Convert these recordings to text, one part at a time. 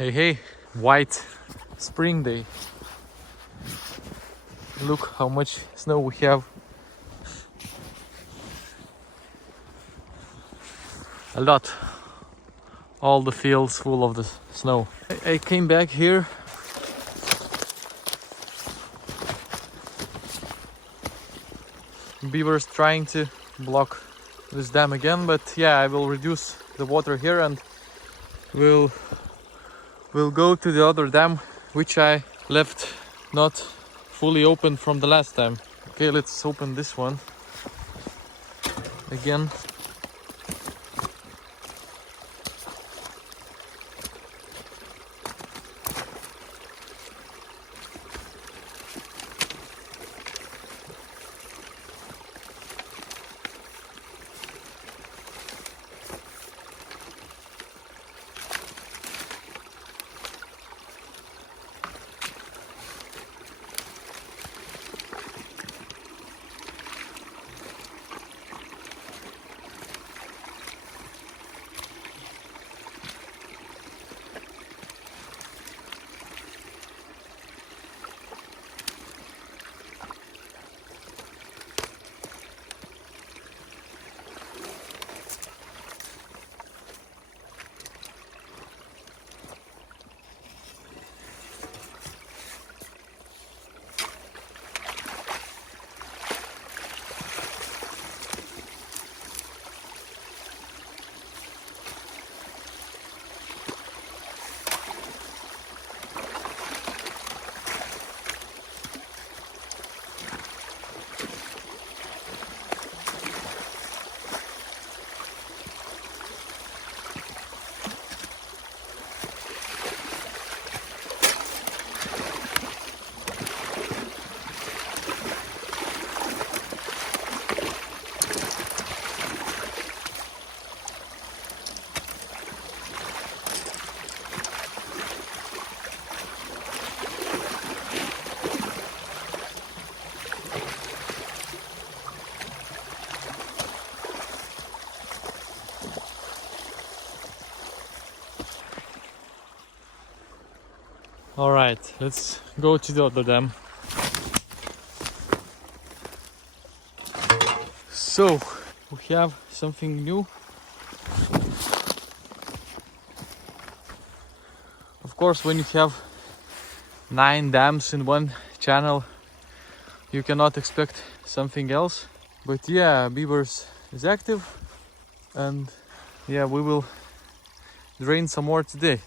Hey, hey, white spring day. Look how much snow we have. A lot. All the fields full of the snow. I came back here. Beavers trying to block this dam again, but yeah, I will reduce the water here and we'll go to the other dam, which I left not fully open from the last time. Okay, let's open this one again. All right, let's go to the other dam. So we have something new. Of course, when you have 9 dams in one channel, you cannot expect something else. But yeah, beavers is active, and yeah, we will drain some more today.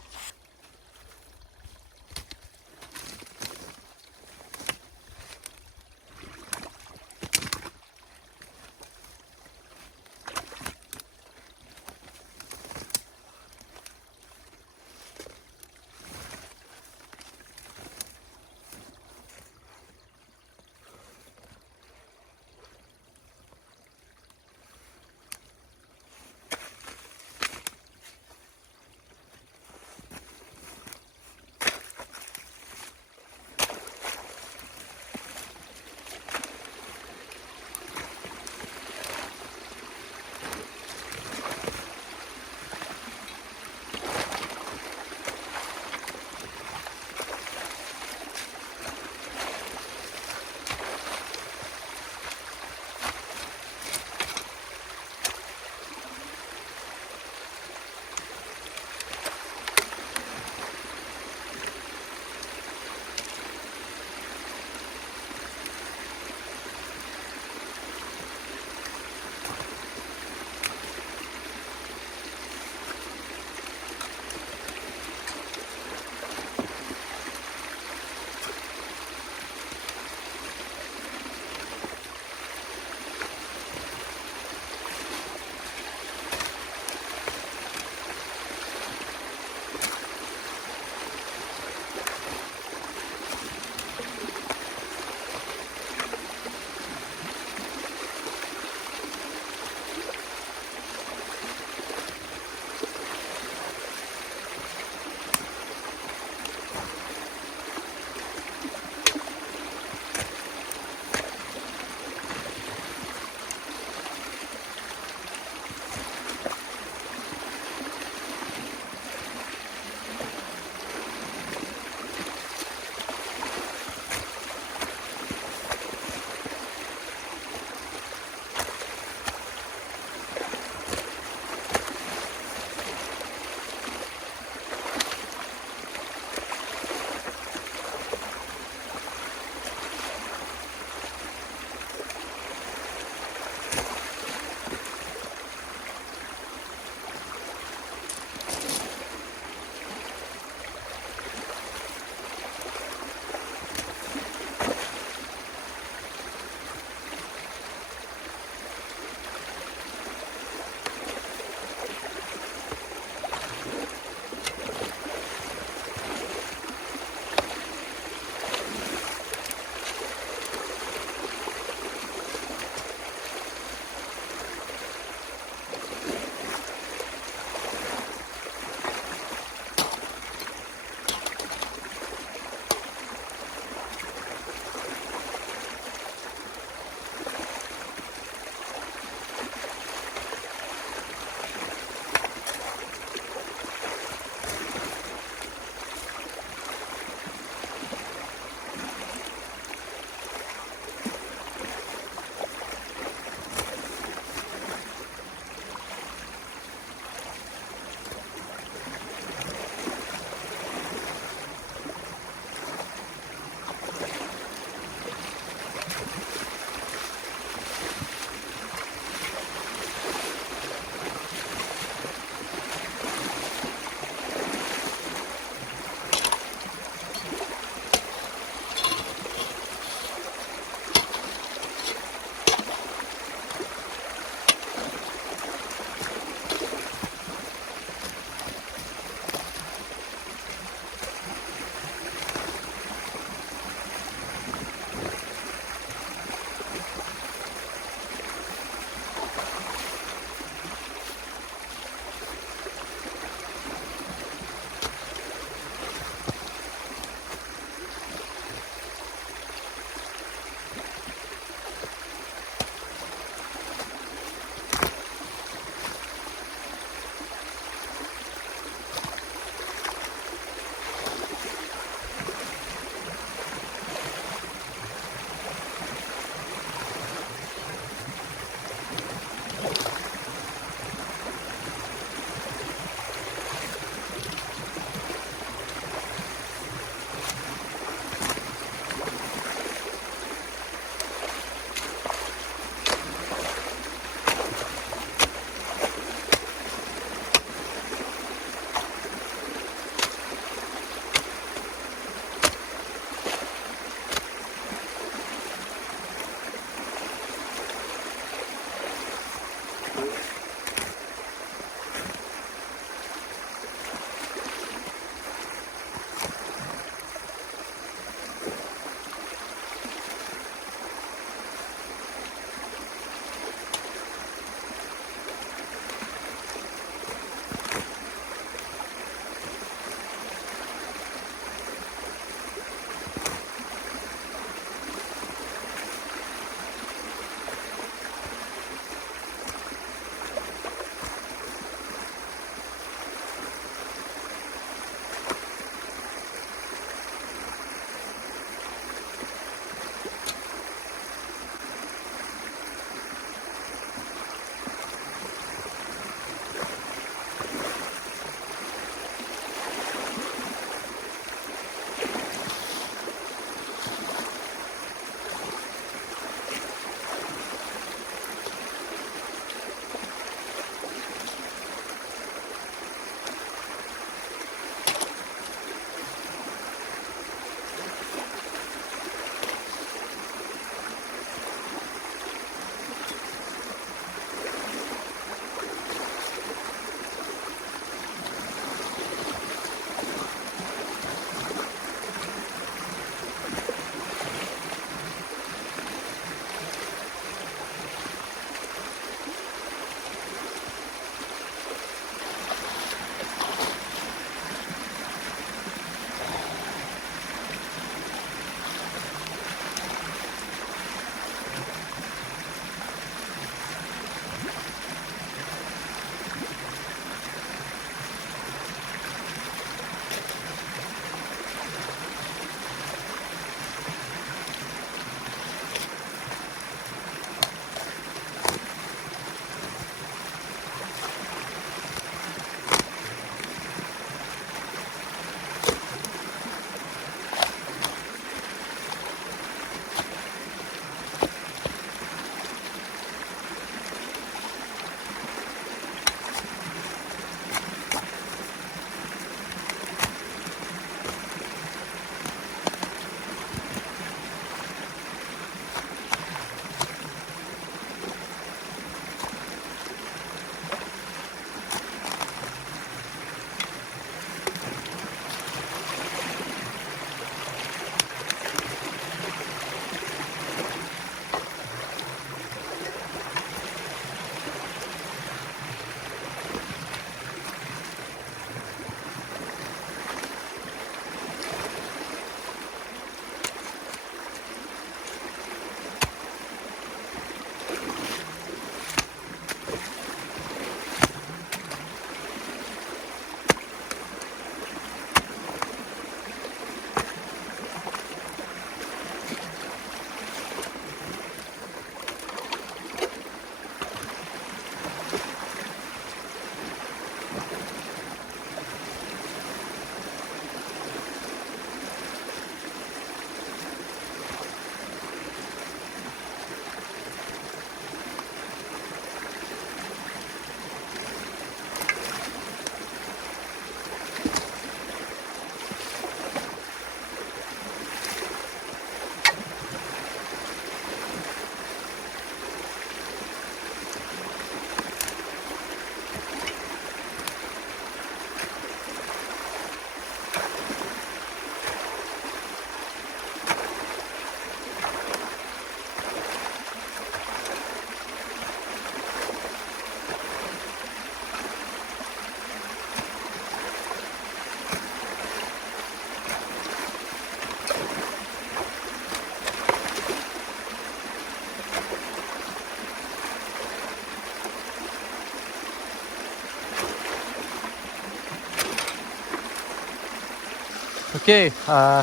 Okay,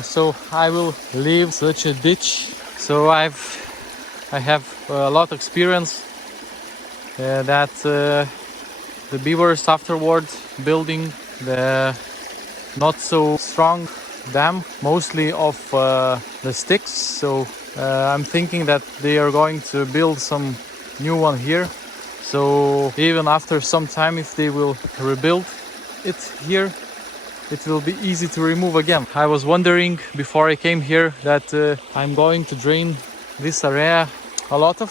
so I will leave such a ditch. So I have a lot of experience that the beavers afterward building the not so strong dam, mostly of the sticks. So I'm thinking that they are going to build some new one here. So even after some time, if they will rebuild it here, it will be easy to remove again. I was wondering before I came here that I'm going to drain this area a lot of,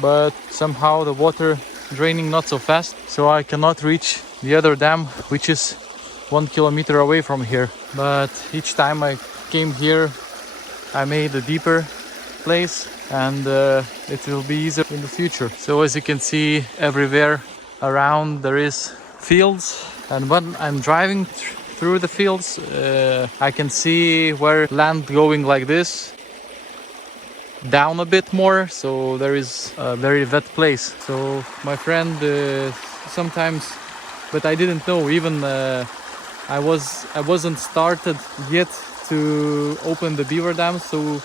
but somehow the water draining not so fast, so I cannot reach the other dam, which is 1 kilometer away from here. But each time I came here, I made a deeper place, and it will be easier in the future. So as you can see, everywhere around there is fields, and when I'm driving through the fields, I can see where land going like this down a bit more, so there is a very wet place. So my friend sometimes, but I didn't know, even I wasn't started yet to open the beaver dam, so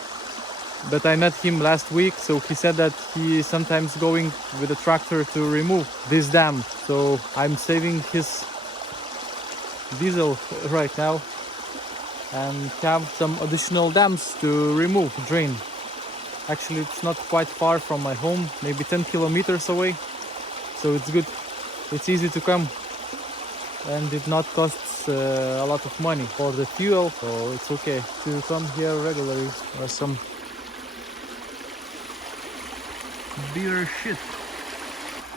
but I met him last week, so he said that he is sometimes going with a tractor to remove this dam. So I'm saving his diesel right now and have some additional dams to remove, to drain. Actually, it's not quite far from my home, maybe 10 kilometers away, so it's good. It's easy to come, and it not costs a lot of money for the fuel, so it's okay to come here regularly. Or some beaver shit.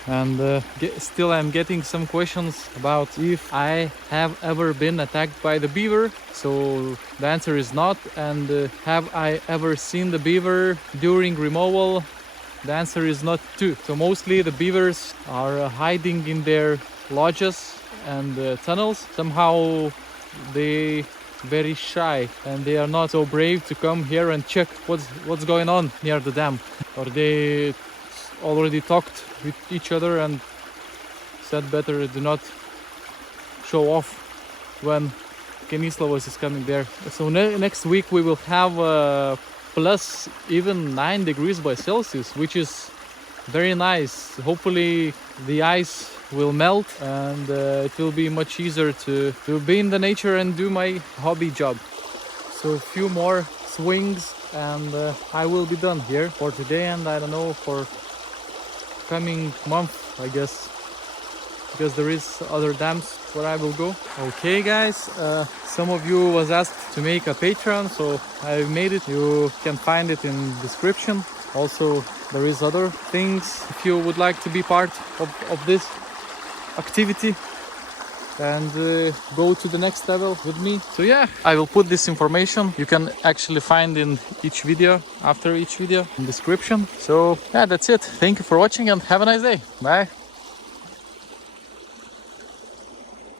And still I'm getting some questions about if I have ever been attacked by the beaver. So the answer is not. And have I ever seen the beaver during removal? The answer is not too. So mostly the beavers are hiding in their lodges and tunnels. Somehow they very shy, and they are not so brave to come here and check what's going on near the dam. Or they already talked with each other and said better do not show off when Kenislavos is coming there. So next week we will have plus even 9 degrees by Celsius, which is very nice. Hopefully the ice will melt, and it will be much easier to be in the nature and do my hobby job. So a few more swings and I will be done here for today, and I don't know, for coming month, I guess, because there is other dams where I will go. Okay guys, some of you was asked to make a Patreon, so I made it. You can find it in description. Also there is other things if you would like to be part of this activity and go to the next level with me. So yeah, I will put this information you can actually find in each video, after each video, in description. So yeah, that's it. Thank you for watching and have a nice day. Bye.